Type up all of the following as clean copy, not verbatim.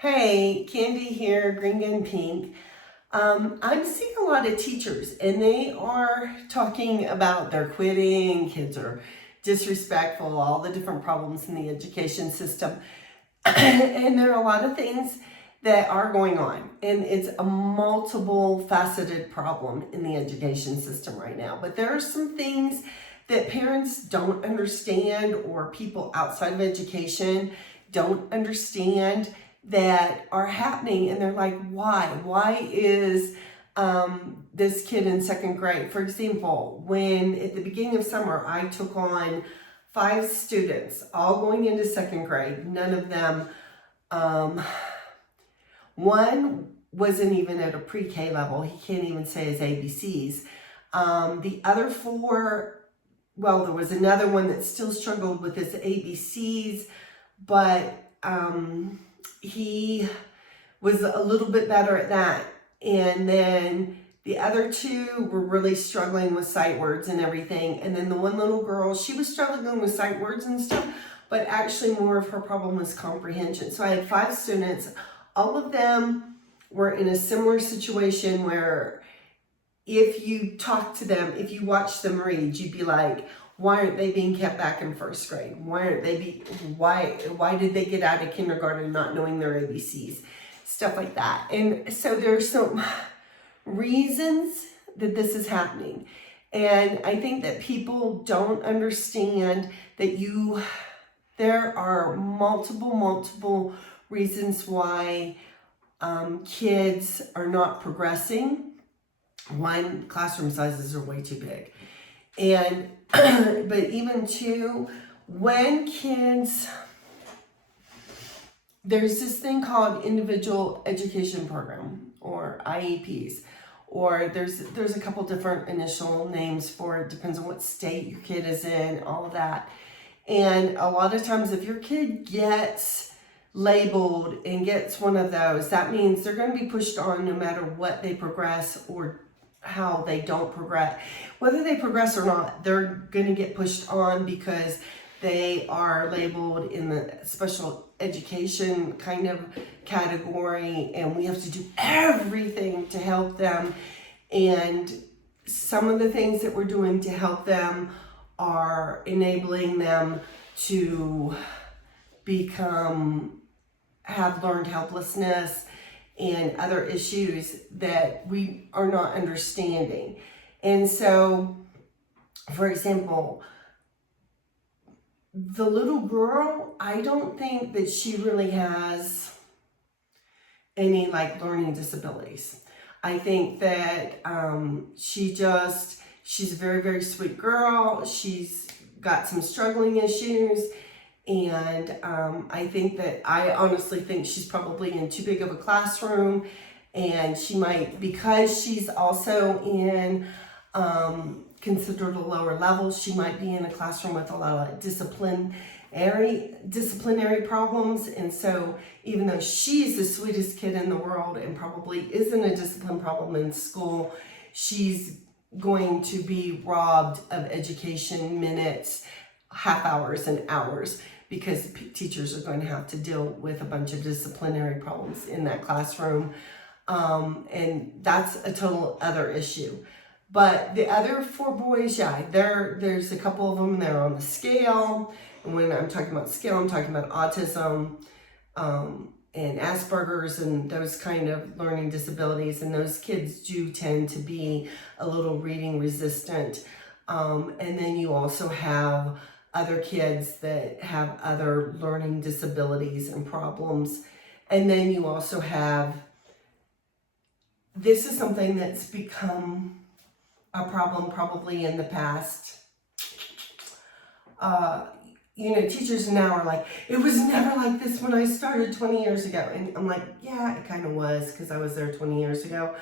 Hey, Candy here, Green Gun Pink. I'm seeing a lot of teachers and they are talking about they're quitting, kids are disrespectful, all the different problems in the education system. And there are a lot of things that are going on, and it's a multiple faceted problem in the education system right now. But there are some things that parents don't understand, or people outside of education don't understand, that are happening, and they're like, why is this kid in second grade? For example, when at the beginning of summer I took on 5 students all going into second grade, none of them, one wasn't even at a pre-K level, he can't even say his ABCs. The other 4, well, there was another one that still struggled with his ABCs, but he was a little bit better at that. And then the other 2 were really struggling with sight words and everything. And then the one little girl, she was struggling with sight words and stuff, but actually more of her problem was comprehension. So I had 5 students. All of them were in a similar situation where if you talk to them, if you watch them read, you'd be like, why aren't they being kept back in first grade? Why did they get out of kindergarten not knowing their ABCs? Stuff like that. And so there's some reasons that this is happening. And I think that people don't understand that there are multiple reasons why kids are not progressing. One, classroom sizes are way too big. And but even 2, when kids, there's this thing called individual education program, or IEPs, or there's a couple different initial names for it, depends on what state your kid is in, all of that. And a lot of times if your kid gets labeled and gets one of those, that means they're going to be pushed on no matter what they progress or how they don't progress. Whether they progress or not, they're going to get pushed on because they are labeled in the special education kind of category, and we have to do everything to help them. And some of the things that we're doing to help them are enabling them to have learned helplessness and other issues that we are not understanding. And so, for example, the little girl, I don't think that she really has any learning disabilities. I think that she's a very sweet girl. She's got some struggling issues. And I honestly think she's probably in too big of a classroom, and she might, because she's also in considered a lower level, she might be in a classroom with a lot of disciplinary problems. And so even though she's the sweetest kid in the world and probably isn't a discipline problem in school, she's going to be robbed of education minutes, half hours, and hours, because teachers are going to have to deal with a bunch of disciplinary problems in that classroom. And that's a total other issue. But the other 4 boys, yeah, there's a couple of them that are on the scale. And when I'm talking about scale, I'm talking about autism and Asperger's and those kind of learning disabilities. And those kids do tend to be a little reading resistant. And then you also have other kids that have other learning disabilities and problems. And then you also have, this is something that's become a problem probably in the past. Teachers now are like, it was never like this when I started 20 years ago. And I'm like, yeah, it kind of was, because I was there 20 years ago.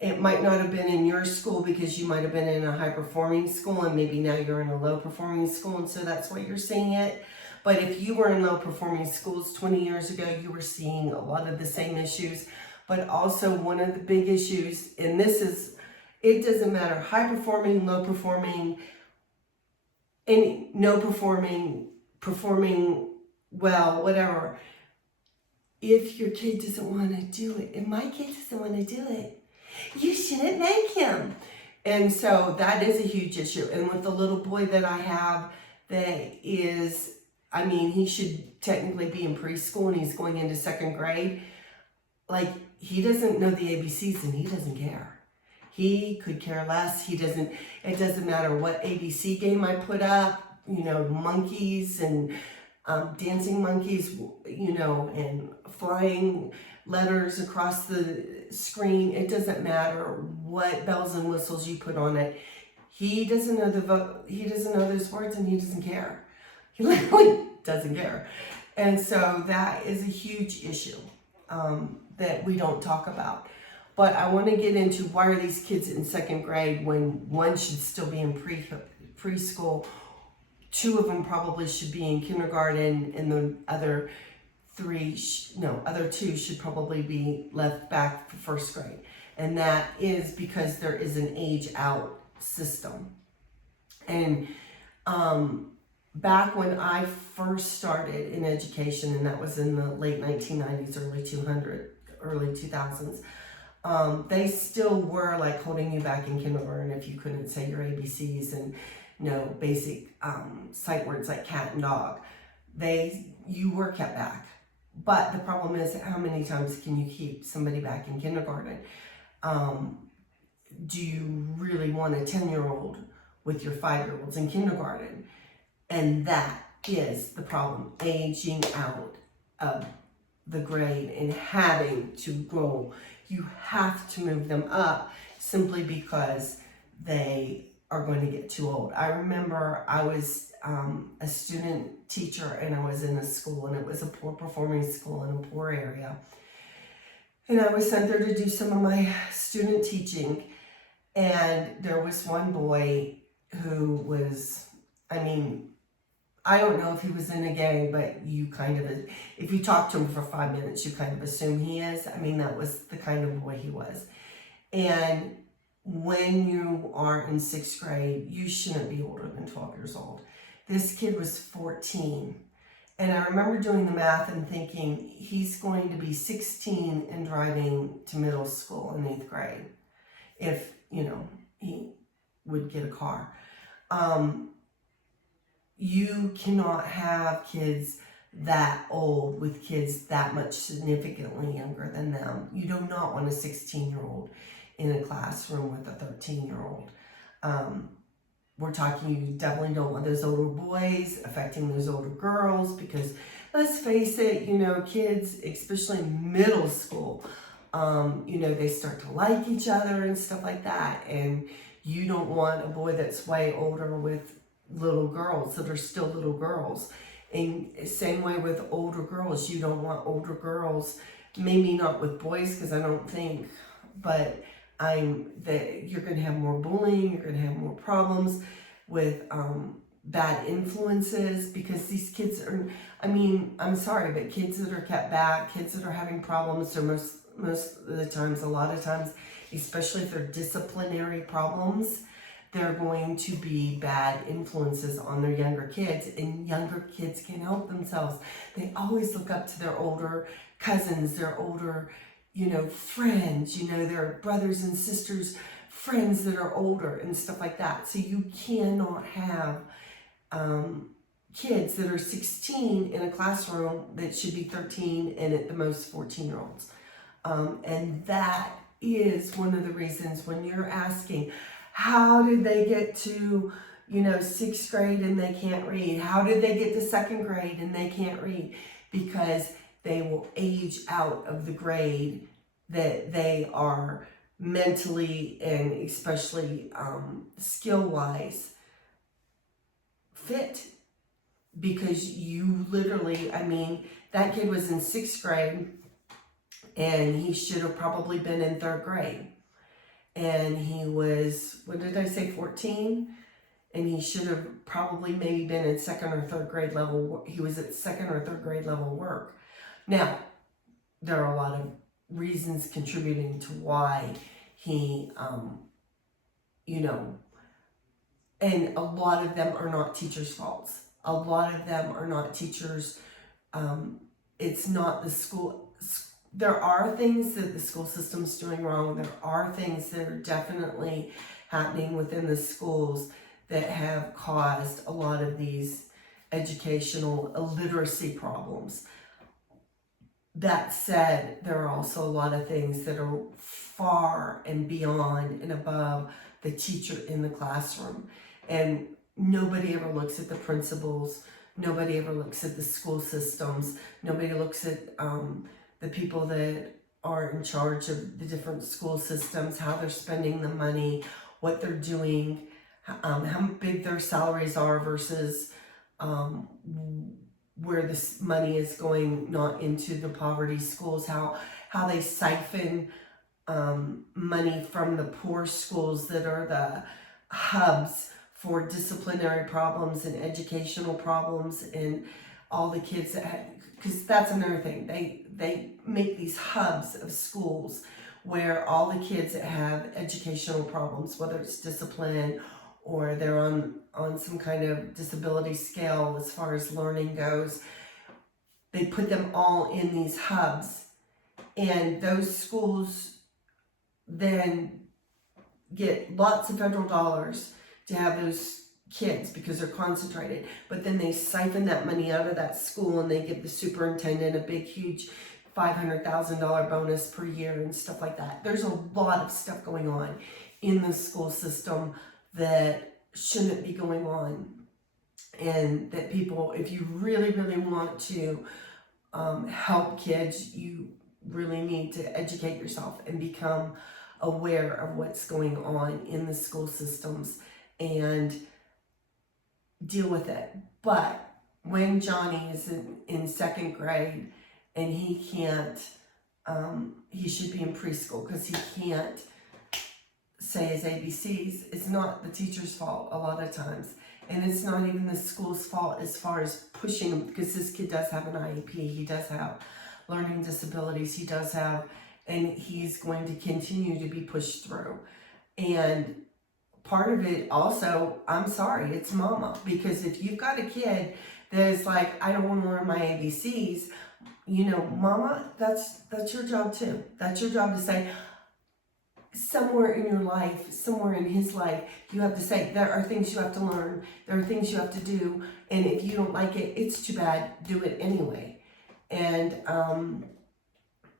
It might not have been in your school because you might have been in a high-performing school, and maybe now you're in a low-performing school, and so that's why you're seeing it. But if you were in low-performing schools 20 years ago, you were seeing a lot of the same issues. But also one of the big issues, and this is, it doesn't matter, high-performing, low-performing, no performing, performing well, whatever. if your kid doesn't want to do it, if my kid doesn't want to do it, you shouldn't make him. And so that is a huge issue. And with the little boy that I have that is, I mean, he should technically be in preschool and he's going into second grade. Like, he doesn't know the ABCs and he doesn't care. He could care less. It doesn't matter what ABC game I put up, monkeys and dancing monkeys, and flying letters across the screen. It doesn't matter what bells and whistles you put on it. He doesn't know he doesn't know those words and he doesn't care. He literally doesn't care. And so that is a huge issue that we don't talk about. But I want to get into why are these kids in second grade when one should still be in preschool. Two of them probably should be in kindergarten, and the other two should probably be left back for first grade. And that is because there is an age out system. And back when I first started in education, and that was in the late 1990s, early 2000s, they still were like holding you back in kindergarten if you couldn't say your ABCs and basic sight words like cat and dog. You were kept back. But the problem is, how many times can you keep somebody back in kindergarten? Do you really want a 10-year-old with your 5-year-olds in kindergarten? And that is the problem, aging out of the grade and having to go. You have to move them up simply because they are going to get too old. I remember I was a student teacher and I was in a school, and it was a poor performing school in a poor area. And I was sent there to do some of my student teaching. And there was one boy who was, I don't know if he was in a gang, but if you talk to him for 5 minutes, you kind of assume he is. That was the kind of boy he was. And when you are in 6th grade, you shouldn't be older than 12 years old. This kid was 14. And I remember doing the math and thinking, he's going to be 16 and driving to middle school in 8th grade. If, he would get a car. You cannot have kids that old with kids that much significantly younger than them. You do not want a 16-year-old in a classroom with a 13-year-old. We're talking, you definitely don't want those older boys affecting those older girls, because let's face it, kids, especially middle school, they start to like each other and stuff like that. And you don't want a boy that's way older with little girls that are still little girls. And same way with older girls, you don't want older girls, maybe not with boys, because I don't think, but that you're going to have more bullying, you're going to have more problems with bad influences, because these kids are, I'm sorry, but kids that are kept back, kids that are having problems, are most of the times, a lot of times, especially if they're disciplinary problems, they're going to be bad influences on their younger kids, and younger kids can't help themselves. They always look up to their older cousins, their older, friends, their brothers and sisters, friends that are older and stuff like that. So you cannot have kids that are 16 in a classroom that should be 13 and at the most 14-year-olds. And that is one of the reasons when you're asking, how did they get to, 6th grade and they can't read? How did they get to 2nd grade and they can't read? Because they will age out of the grade that they are mentally and especially skill-wise fit. Because you literally, that kid was in 6th grade and he should have probably been in 3rd grade. And he was, 14? And he should have probably maybe been in 2nd or 3rd grade level. He was at 2nd or 3rd grade level work. Now, there are a lot of reasons contributing to why he, and a lot of them are not teachers' faults. A lot of them are not teachers. It's not the school. there are things that the school system's doing wrong. There are things that are definitely happening within the schools that have caused a lot of these educational illiteracy problems. That said, there are also a lot of things that are far and beyond and above the teacher in the classroom. And nobody ever looks at the principals. Nobody ever looks at the school systems. Nobody looks at the people that are in charge of the different school systems, how they're spending the money, what they're doing, how big their salaries are versus where this money is going, not into the poverty schools, how they siphon money from the poor schools that are the hubs for disciplinary problems and educational problems, and all the kids that because that's another thing, they make these hubs of schools where all the kids that have educational problems, whether it's discipline or they're on some kind of disability scale as far as learning goes, they put them all in these hubs, and those schools then get lots of federal dollars to have those kids because they're concentrated, but then they siphon that money out of that school and they give the superintendent a big huge $500,000 bonus per year and stuff like that. There's a lot of stuff going on in the school system that shouldn't be going on, and that people, if you really want to help kids, you really need to educate yourself and become aware of what's going on in the school systems and deal with it. But when Johnny is in second grade and he can't, he should be in preschool because he can't say his ABCs, it's not the teacher's fault a lot of times. And it's not even the school's fault as far as pushing him, because this kid does have an IEP, he does have learning disabilities, he does have, and he's going to continue to be pushed through. And part of it also, I'm sorry, it's mama. Because if you've got a kid that is like, I don't want to learn my ABCs, you know, mama, that's your job too. That's your job to say, somewhere in your life, somewhere in his life, you have to say, there are things you have to learn, there are things you have to do, and if you don't like it, it's too bad, do it anyway. And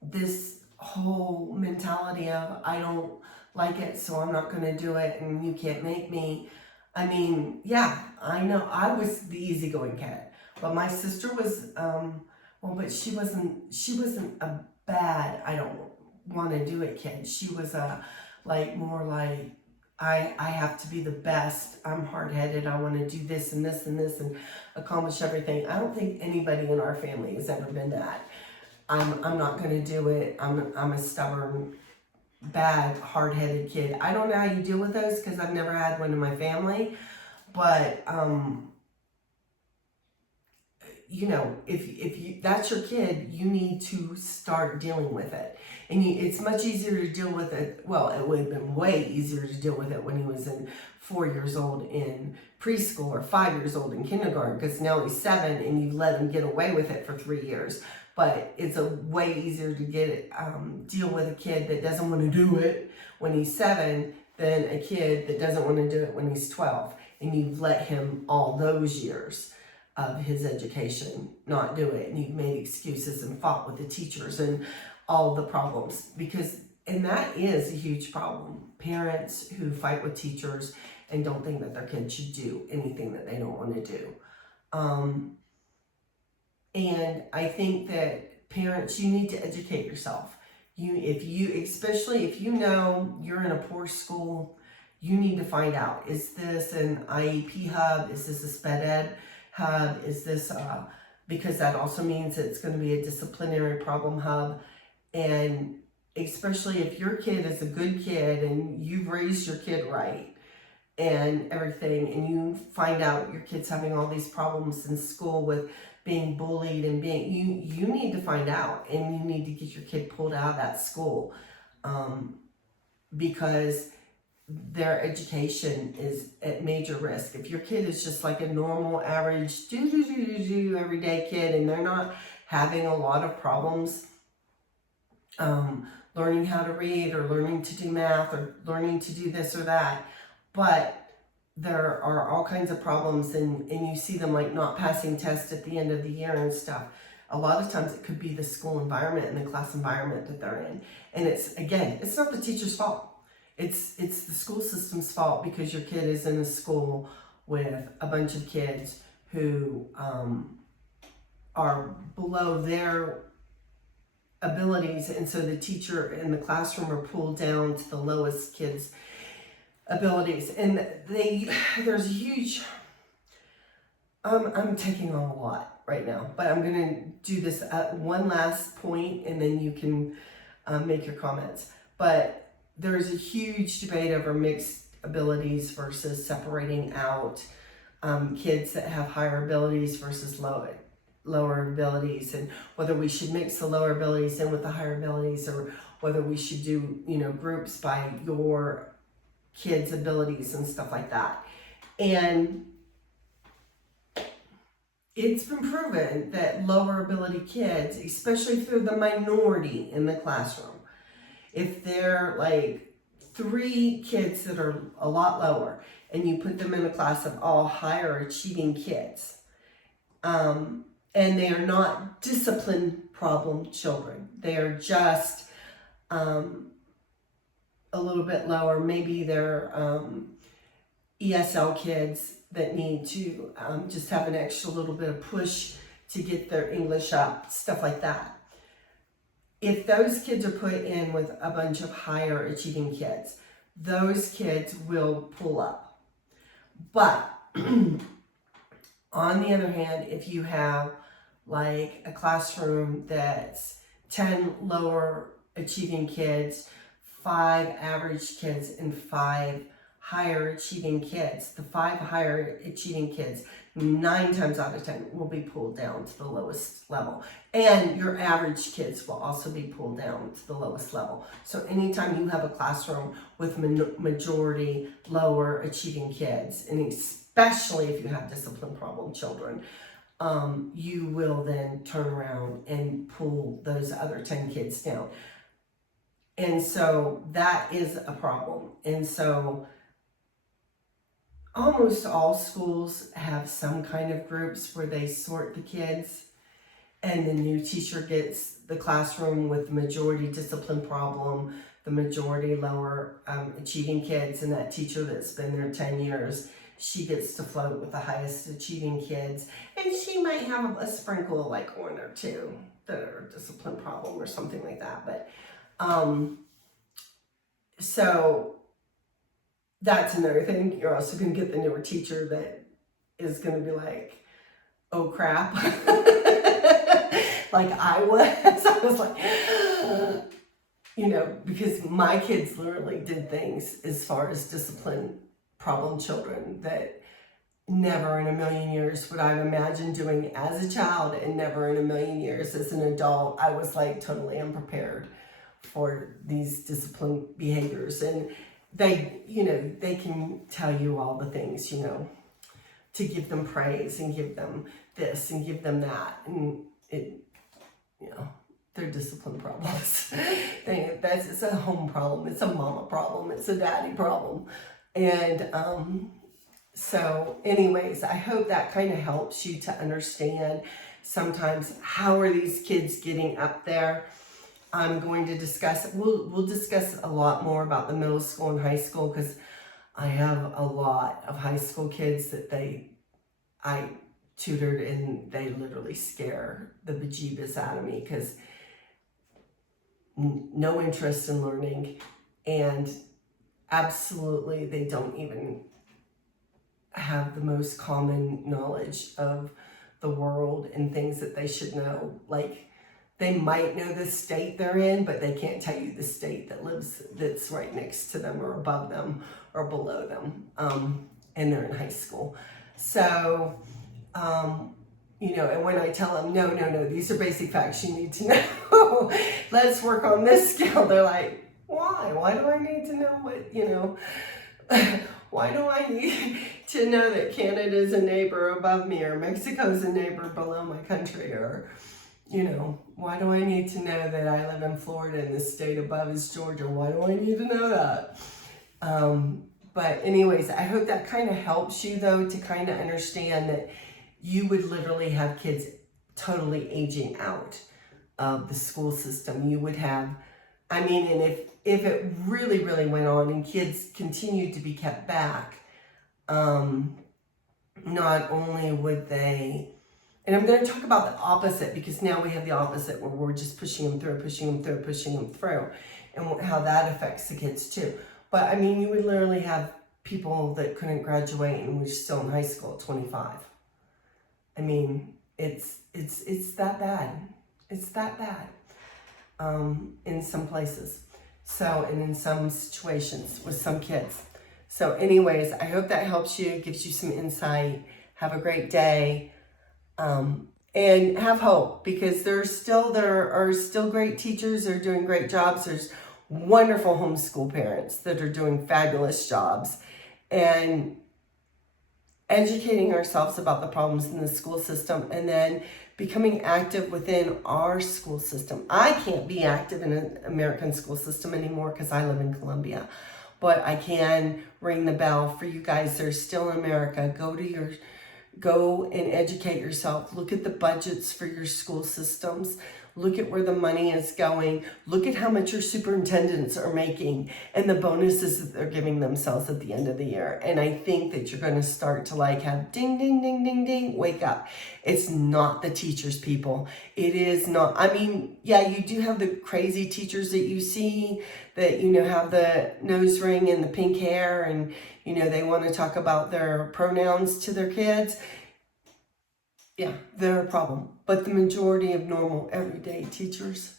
this whole mentality of, I don't like it, so I'm not going to do it, and you can't make me. I mean, yeah, I know I was the easygoing cat, but my sister was, well, but she wasn't a bad, I don't want to do it kid. She was more like, I have to be the best, I'm hard-headed, I want to do this and this and this and accomplish everything. I don't think anybody in our family has ever been that. I'm not going to do it. I'm a stubborn, bad, hard-headed kid. I don't know how you deal with those because I've never had one in my family, but you know, if that's your kid, you need to start dealing with it. And it's much easier to deal with it. Well, it would have been way easier to deal with it when he was 4 years old in preschool or 5 years old in kindergarten, because now he's 7 and you've let him get away with it for 3 years. But it's a way easier to get it, deal with a kid that doesn't want to do it when he's 7 than a kid that doesn't want to do it when he's 12. And you've let him all those years of his education not do it, and you've made excuses and fought with the teachers and all the problems, and that is a huge problem. Parents who fight with teachers and don't think that their kids should do anything that they don't want to do. And I think that parents, you need to educate yourself. Especially if you know you're in a poor school, you need to find out, is this an IEP hub? Is this a sped ed hub? Is this because that also means it's going to be a disciplinary problem hub. And especially if your kid is a good kid and you've raised your kid right and everything, and you find out your kid's having all these problems in school with being bullied and you need to find out, and you need to get your kid pulled out of that school, because their education is at major risk. If your kid is just like a normal, average, everyday kid, and they're not having a lot of problems learning how to read or learning to do math or learning to do this or that. But there are all kinds of problems, and you see them like not passing tests at the end of the year and stuff. A lot of times it could be the school environment and the class environment that they're in. And it's not the teacher's fault. It's the school system's fault, because your kid is in a school with a bunch of kids who are below their abilities, and so the teacher in the classroom are pulled down to the lowest kids' abilities. And there's a huge, I'm taking on a lot right now, but I'm going to do this at one last point, and then you can make your comments. But there's a huge debate over mixed abilities versus separating out kids that have higher abilities versus lower abilities, and whether we should mix the lower abilities in with the higher abilities, or whether we should do, groups by your kids' abilities and stuff like that. And it's been proven that lower ability kids, especially if they're the minority in the classroom, if they're like 3 kids that are a lot lower, and you put them in a class of all higher achieving kids, and they are not discipline problem children, they are just a little bit lower. Maybe they're ESL kids that need to just have an extra little bit of push to get their English up, stuff like that. If those kids are put in with a bunch of higher achieving kids, those kids will pull up. But on the other hand, if you have like a classroom that's 10 lower achieving kids, 5 average kids, and 5 higher achieving kids, the 5 higher achieving kids 9 times out of 10 will be pulled down to the lowest level, and your average kids will also be pulled down to the lowest level. So anytime you have a classroom with majority lower achieving kids, and especially if you have discipline problem children, you will then turn around and pull those other 10 kids down. And so that is a problem. And so almost all schools have some kind of groups where they sort the kids, and the new teacher gets the classroom with the majority discipline problem, the majority lower achieving kids, and that teacher that's been there 10 years, she gets to float with the highest achieving kids, and she might have a sprinkle, like 1 or 2 that are discipline problem or something like that. But so that's another thing. You're also going to get the newer teacher that is going to be like, oh crap, like I was. I was like, because my kids literally did things as far as discipline problem children that never in a million years would I have imagined doing as a child, and never in a million years as an adult. I was like totally unprepared for these discipline behaviors. And they can tell you all the things, to give them praise and give them this and give them that. And they're discipline problems. It's a home problem. It's a mama problem. It's a daddy problem. And so anyways, I hope that kind of helps you to understand sometimes how are these kids getting up there. I'm going to discuss, we'll discuss a lot more about the middle school and high school, because I have a lot of high school kids that I tutored, and they literally scare the bejeebus out of me, because no interest in learning, and absolutely they don't even have the most common knowledge of the world and things that they should know. Like, they might know the state they're in, but they can't tell you the state that's right next to them or above them or below them, and they're in high school. So, and when I tell them, no, these are basic facts you need to know, let's work on this skill, they're like, why? Why do I need to know what, why do I need to know that Canada's a neighbor above me, or Mexico's a neighbor below my country, or you know, why do I need to know that I live in Florida and the state above is Georgia? Why do I need to know that? But anyways, I hope that kind of helps you, though, to kind of understand that you would literally have kids totally aging out of the school system. You would have, I mean, and if it really, really went on and kids continued to be kept back, not only would they, and I'm going to talk about the opposite, because now we have the opposite where we're just pushing them through, and how that affects the kids too. But I mean, you would literally have people that couldn't graduate and were still in high school at 25. I mean, it's that bad. It's that bad in some places. So, and in some situations with some kids. So anyways, I hope that helps you, gives you some insight. Have a great day. And have hope, because there are still great teachers that are doing great jobs. There's wonderful homeschool parents that are doing fabulous jobs, and educating ourselves about the problems in the school system, and then becoming active within our school system. I can't be active in an American school system anymore because I live in Columbia, but I can ring the bell for you guys that are still in America. Go and educate yourself. Look at the budgets for your school systems. Look at where the money is going. Look at how much your superintendents are making and the bonuses that they're giving themselves at the end of the year. And I think that you're going to start to like have ding, ding, ding, ding, ding, wake up. It's not the teachers, people. It is not. I mean, yeah, you do have the crazy teachers that you see that, you know, have the nose ring and the pink hair, and, you know, they want to talk about their pronouns to their kids. Yeah, they're a problem. But the majority of normal, everyday teachers,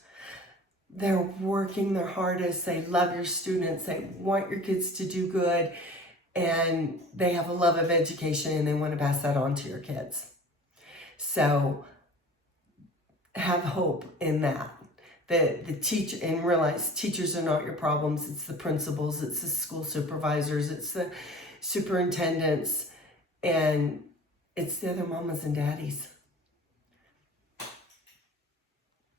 they're working their hardest. They love your students. They want your kids to do good. And they have a love of education, and they want to pass that on to your kids. So have hope in that. The teacher, and realize teachers are not your problems. It's the principals, it's the school supervisors, it's the superintendents, and it's the other mamas and daddies.